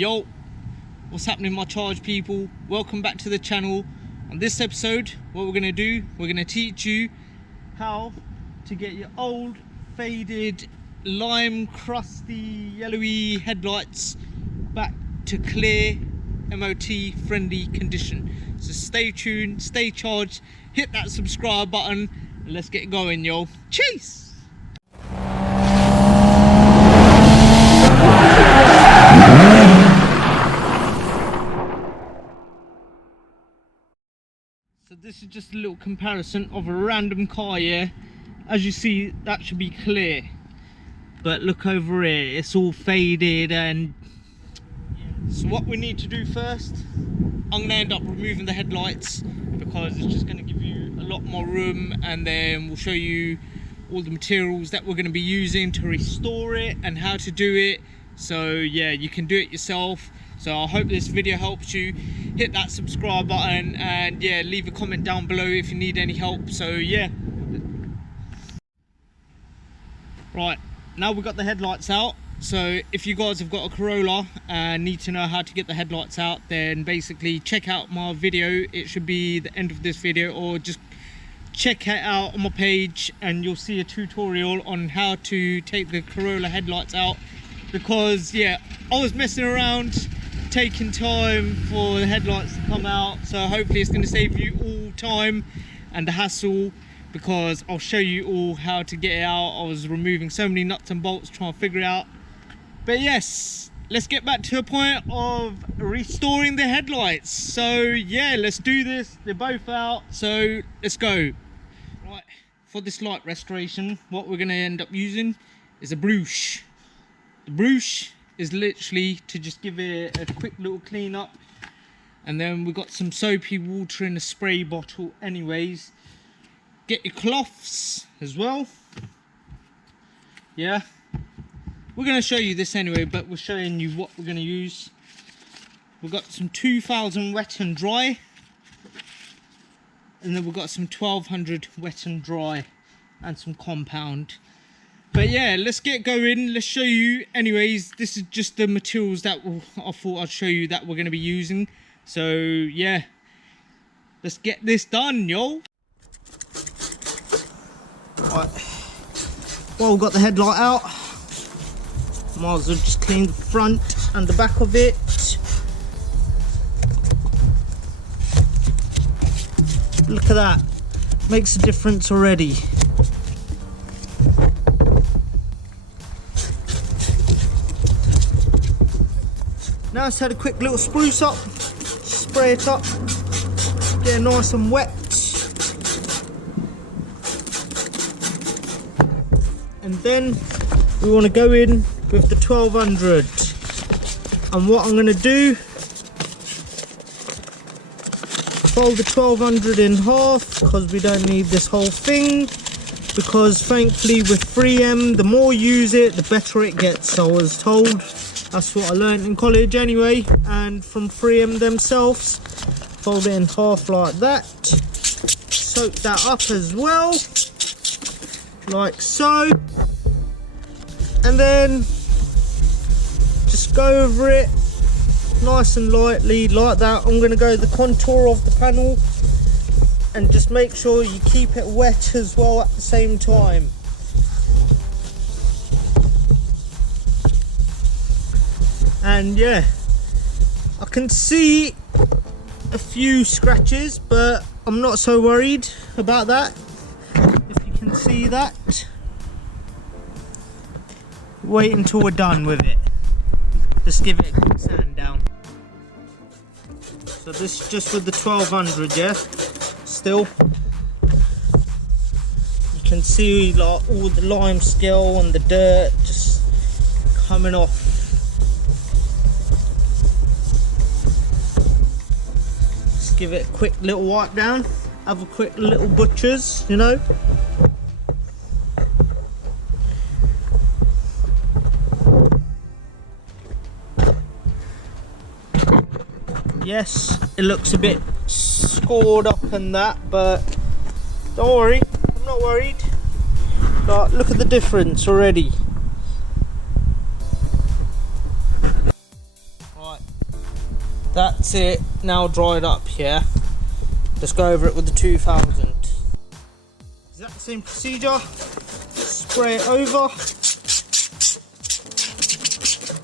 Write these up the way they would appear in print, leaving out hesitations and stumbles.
Yo, what's happening my charge people? Welcome back to the channel. On this episode, what we're going to do, we're going to teach you how to get your old faded lime crusty yellowy headlights back to clear MOT friendly condition. So stay tuned, stay charged, hit that subscribe button and let's get going, yo. Cheers. So this is just a little comparison of a random car, yeah. As you see, that should be clear, but look over here, it's all faded. And so what we need to do first, I'm gonna end up removing the headlights because it's just gonna give you a lot more room, and then we'll show you all the materials that we're gonna be using to restore it and how to do it. So yeah, you can do it yourself. So I hope this video helps you. Hit that subscribe button and yeah, leave a comment down below if you need any help. So yeah. Right, now we've got the headlights out. So if you guys have got a Corolla and need to know how to get the headlights out, then basically check out my video. It should be the end of this video, or just check it out on my page and you'll see a tutorial on how to take the Corolla headlights out. Because yeah, I was messing around, taking time for the headlights to come out, so hopefully it's going to save you all time and the hassle, because I'll show you all how to get it out. I was removing so many nuts and bolts trying to figure it out. But yes, let's get back to the point of restoring the headlights. So yeah, let's do this. They're both out, so let's go. Right, for this light restoration, what we're going to end up using is a brush. The brush is literally to just give it a quick little clean up, and then we've got some soapy water in a spray bottle anyways. Get your cloths as well. Yeah, we're going to show you this anyway, but we're showing you what we're going to use. We've got some 2000 wet and dry, and then we've got some 1200 wet and dry and some compound. But yeah, let's get going. Let's show you anyways. This is just the materials that I thought I'd show you that we're going to be using. So yeah, let's get this done, yo. Right, well, we've got the headlight out, might as well just clean the front and the back of it. Look at that, makes a difference already. Now it's had a quick little spruce up, spray it up, get it nice and wet. And then we want to go in with the 1200. And what I'm going to do, fold the 1200 in half, because we don't need this whole thing. Because thankfully with 3M, the more you use it, the better it gets, I was told. That's what I learned in college anyway, and from 3M themselves. Fold it in half like that. Soak that up as well, like so. And then just go over it nice and lightly like that. I'm going to go the contour of the panel, and just make sure you keep it wet as well at the same time. And yeah, I can see a few scratches, but I'm not so worried about that. If you can see that, wait until we're done with it. Just give it a quick sand down. So this is just with the 1200, yeah. Still, you can see like all the lime scale and the dirt just coming off. Give it a quick little wipe down, have a quick little butchers, you know. Yes, it looks a bit scored up and that, but don't worry, I'm not worried. But look at the difference already. Right, That's it, now dried up here. Let's go over it with the 2000. Exact same procedure. Spray it over.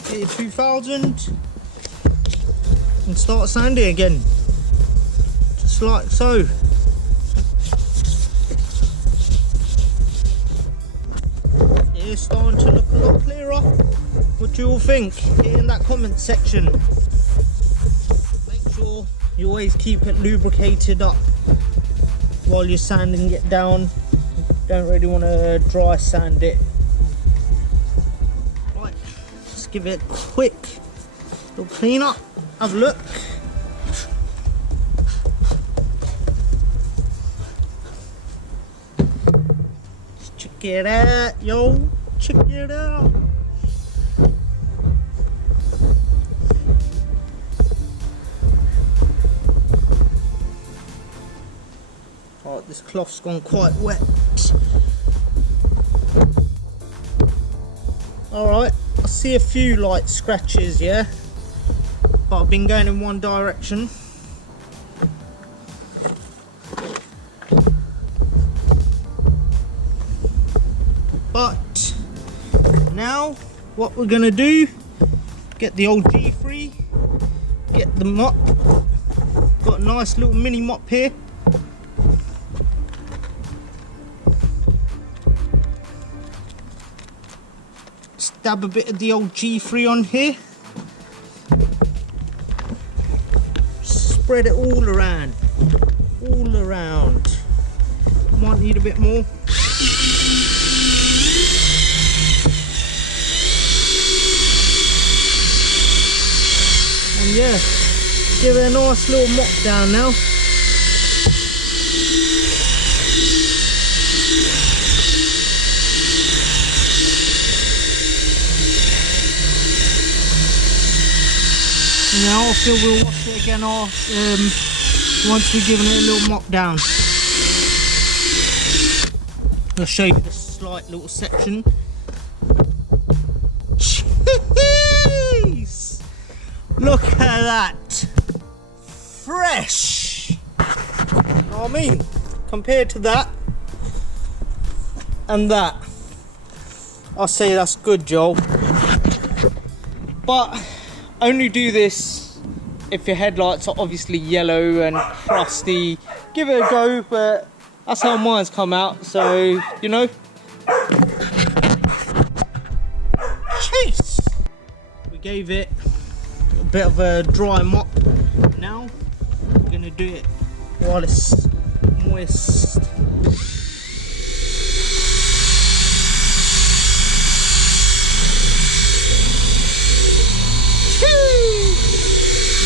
Get your 2000 and start sanding again. Just like so. It's starting to look a lot clearer. What do you all think? Get in that comment section. Make sure you always keep it lubricated up while you're sanding it down. Don't really want to dry sand it. Right, just give it a quick little clean up. Have a look. Just check it out, yo. Check it out. Oh, this cloth's gone quite wet. Alright, I see a few light scratches, yeah, but I've been going in one direction. But now what we're gonna do, get the old G3, get the mop. Got a nice little mini mop here. Dab a bit of the old G3 on here. Spread it all around. All around. Might need a bit more. And yeah, give it a nice little mop down now. Now after we'll wash it again off once we've given it a little mop down. I'll show you the slight little section. Jeez! Look at that! Fresh! You know what I mean? Compared to that and that, I'll say that's good, Joel. But only do this if your headlights are obviously yellow and crusty. Give it a go, but that's how mine's come out, so you know. Jeez! We gave it a bit of a dry mop. Now we're gonna do it while it's moist.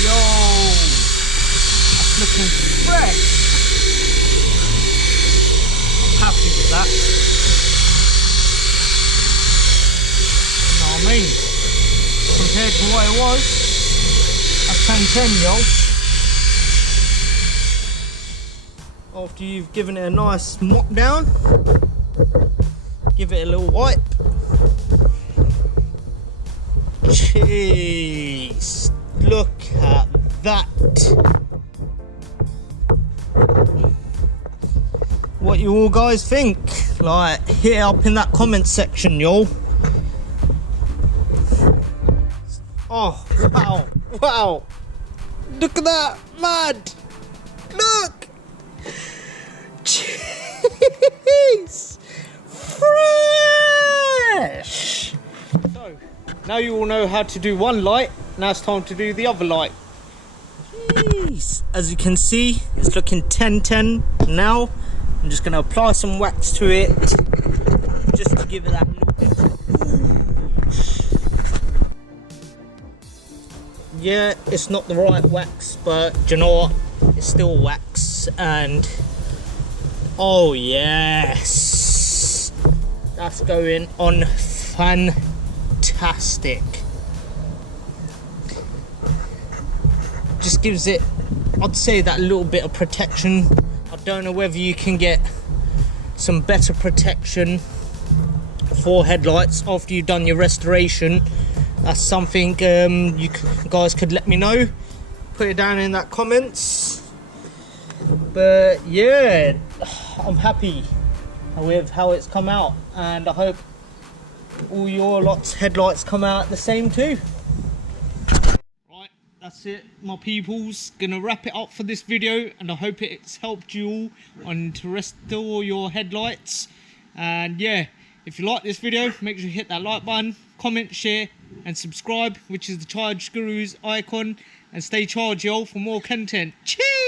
Yo, that's looking fresh. I'm happy with that. You know what I mean? Compared to what it was, that's 10-10, yo. After you've given it a nice mop down, give it a little wipe. Jeez, look at that. What you all guys think? Like, hit it up in that comment section, yo. Oh, wow, wow. Look at that, mad. Look. Jeez. Fresh. So, now you all know how to do one light. Now it's time to do the other light. Jeez. As you can see, it's looking 10-10 now. I'm just going to apply some wax to it, just to give it that little bit. Yeah, it's not the right wax, but do you know what? It's still wax, and oh yes, that's going on fantastic. Just gives it, I'd say, that little bit of protection. I don't know whether you can get some better protection for headlights after you've done your restoration. That's something you guys could let me know. put it down in that comments. But yeah, I'm happy with how it's come out, and I hope all your lot's headlights come out the same too. Right, that's it, my peoples. Gonna wrap it up for this video, and I hope it's helped you all on to restore your headlights. And yeah, if you like this video, make sure you hit that like button, comment, share and subscribe, which is the Charge Guru's icon, and stay charged y'all for more content. Cheers!